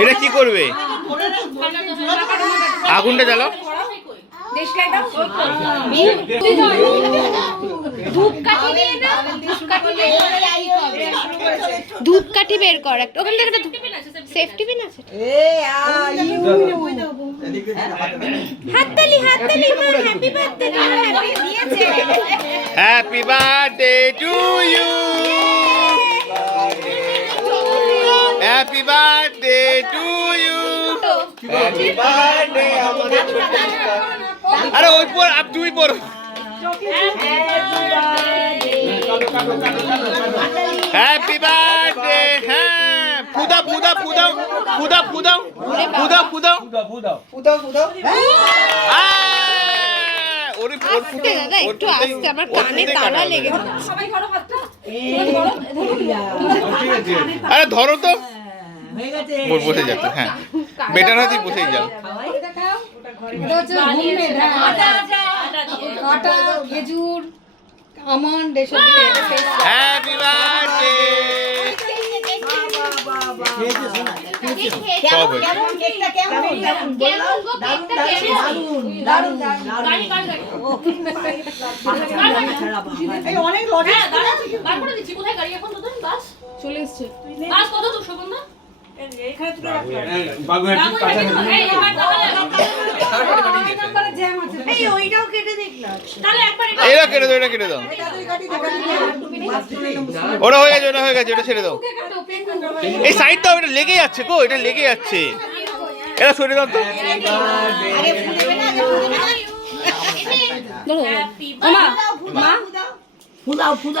এটা কি করবে? আগুনটা জ্বালো। ধূপকাঠি বের কর একটা, ওখান থেকে সেফটি পিন আছে। হাততালি হাততালি মা, হ্যাপি বার্থডে দিয়েছে। Happy birthday to you, happy birthday to you, happy birthday আমাদের ছোট। আরে ওই পর আপ তুই পড়ো। Happy birthday. হ্যাঁ, ফুদা ফুদা ফুদাও ফুদা ফুদাও ফুদা ফুদাও ফুদাও ফুদাও। ওরে আস্তে দাদা, একটু আস্তে, আমার কানে তালা লেগেছে। সবাই ধরো হাতটা। আরে ধরো তো, বসে যাচ্ছে। হ্যাঁ, বেটার হাতেই বসেই যাও। আটা, খেজুর, আমন্ড এসব হ্যাপি বার্থডে। সব চলে এসছে। এটা কেটে দাও, এটা কেটে দাও। ওটা হয়ে গেছে, ওটা হয়ে গেছে, ওটা ছেড়ে দাও। এই সাইড দাও, এটা লেগে যাচ্ছে গো, এটা লেগে যাচ্ছে। এটা সরিয়ে দাও তো।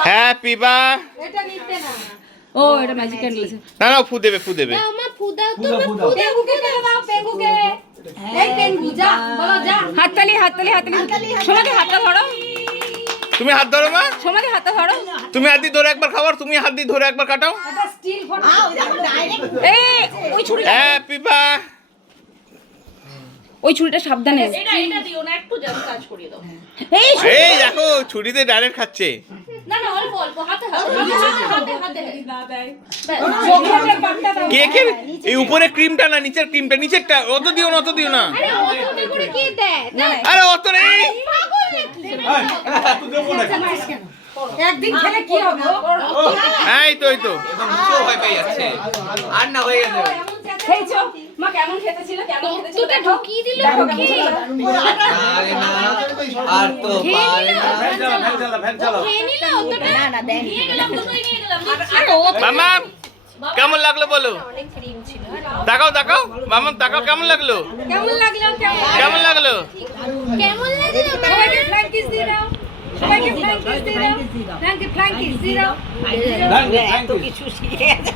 হ্যাপি বা ও এটা ম্যাজিক ক্যান্ডেল আছে। না না, ফু দেবে, ফু দেবে। মা ফুদাও তো, পেঙ্গুকে দাও, পেঙ্গুকে। এই পেঙ্গু যা, বলো যা। হাততালি হাততালি হাততালি। সমাধি হাতটা ধরো। তুমি হাত ধরো মা, সমাধি হাতটা ধরো। তুমি হাত দিয়ে ধরে একবার খাবার, তুমি হাত দিয়ে ধরে একবার কাটাও। এটা স্টিল ফটো। এই ওই ছুরি, হ্যাপি বা। ওই ছুরিটা সাবধানে। এটা দিও না, একটু জাস্ট কাজ করিয়ে দাও। এই দেখো, ছুরিতে ডাইরেক্ট খাচ্ছে। না না, অল্প অল্প হাতে না দেয়। চকলেটের পাকটা দাও। কেকের এই উপরে ক্রিমটা না, নিচের ক্রিমটা, নিচেরটা। অত দিও না, অত দিও না। আরে অতটা করে কি দেয়? আরে অত নেই। একদিন খেলে কি হবে? এই তো, এই তো। আর না হয়ে গেছে। খেয়েছো? মা কেমন খেতে ছিল? কেমন খেতে ছিল? তোটা ঢুকিয়ে দিল কি? আরে না, আর তো পারে না। খেয়ে নিল অতটা? না না, দেন। নিয়ে গেলাম তো, তুই নিয়ে গেলাম। মামা কেমন লাগলো বলো? অনেক ক্রিম ছিল। তাকাও তাকাও মামা, তাকাও। কেমন লাগলো? কেমন লাগলো? কেমন লাগলো? কেমন লাগলো? সবাইকে ফ্ল্যাঙ্ক কিস দিয়ে দাও। সবাইকে ফ্ল্যাঙ্ক কিস দিয়ে দাও। ফ্ল্যাঙ্ক কিস দিয়ে দাও। এত কিছু শিখে গেছে।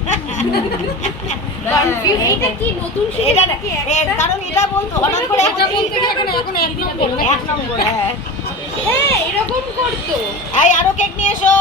কনফিউজ। এটা কি নতুন এটা না, এর কারণ এটা বলতো হঠাৎ করে এটা বলতে গিয়ে এখন এক নম্বর। এক নম্বর। হ্যাঁ, হ্যাঁ এরকম করতো। এই আরো কেক নিয়ে এসো।